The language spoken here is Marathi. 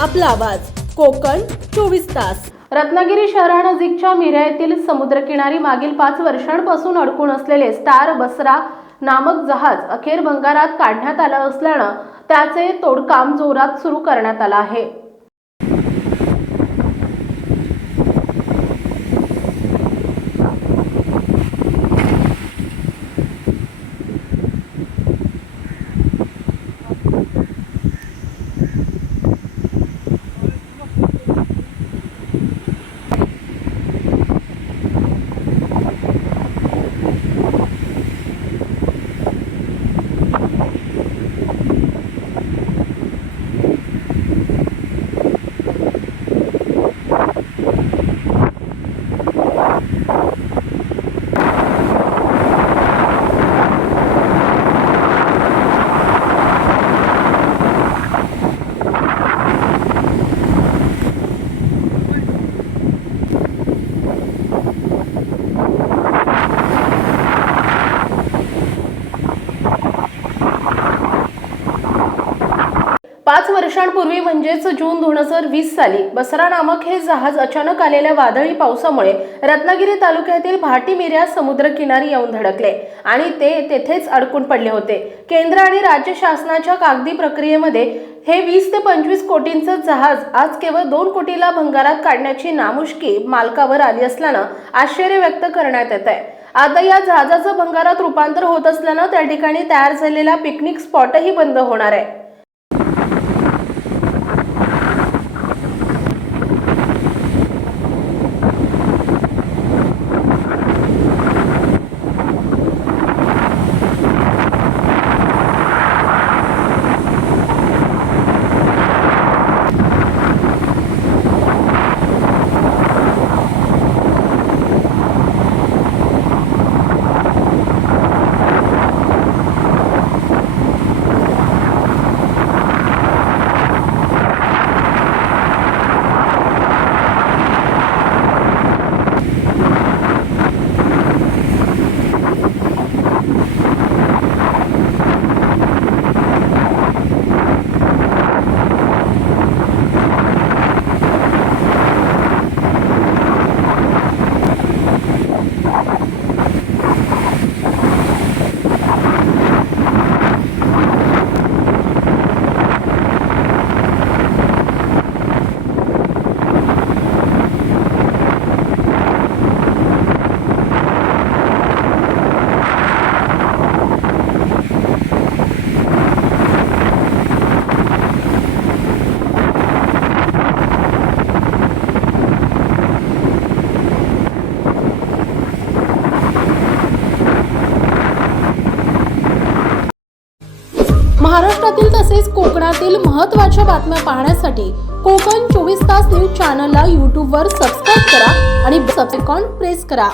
आपला आवाज कोकण 24 तास। रत्नागिरी शहरानजीकच्या मिऱ्या येथील समुद्रकिनारी मागील 5 वर्षांपासून अडकून असलेले स्टार बसरा नामक जहाज अखेर भंगारात काढण्यात आलं असल्यानं त्याचे तोडकाम जोरात सुरू करण्यात आलं आहे। 5 वर्षांपूर्वी म्हणजेच जून 2020 साली बसरा नामक हे जहाज अचानक आलेल्या वादळी पावसामुळे रत्नागिरी तालुक्यातील भाटी मिऱ्या समुद्रकिनारी येऊन धडकले आणि ते तेथेच अडकून पडले होते। केंद्र आणि राज्य शासनाच्या कागदी प्रक्रियेमध्ये हे 20 ते 25 कोटींचं जहाज आज केवळ 2 कोटीला भंगारात काढण्याची नामुष्की मालकावर आली असल्यानं आश्चर्य व्यक्त करण्यात येत आहे। आता या जहाजाचं भंगारात रूपांतर होत असल्यानं त्या ठिकाणी तयार झालेला पिकनिक स्पॉटही बंद होणार आहे। महाराष्ट्रातील तसेच कोकणातील महत्त्वाच्या बातम्या पाहण्यासाठी कोकण 24 तास न्यूज चॅनलला YouTube वर सबस्क्राइब करा आणि बेल आयकॉन प्रेस करा।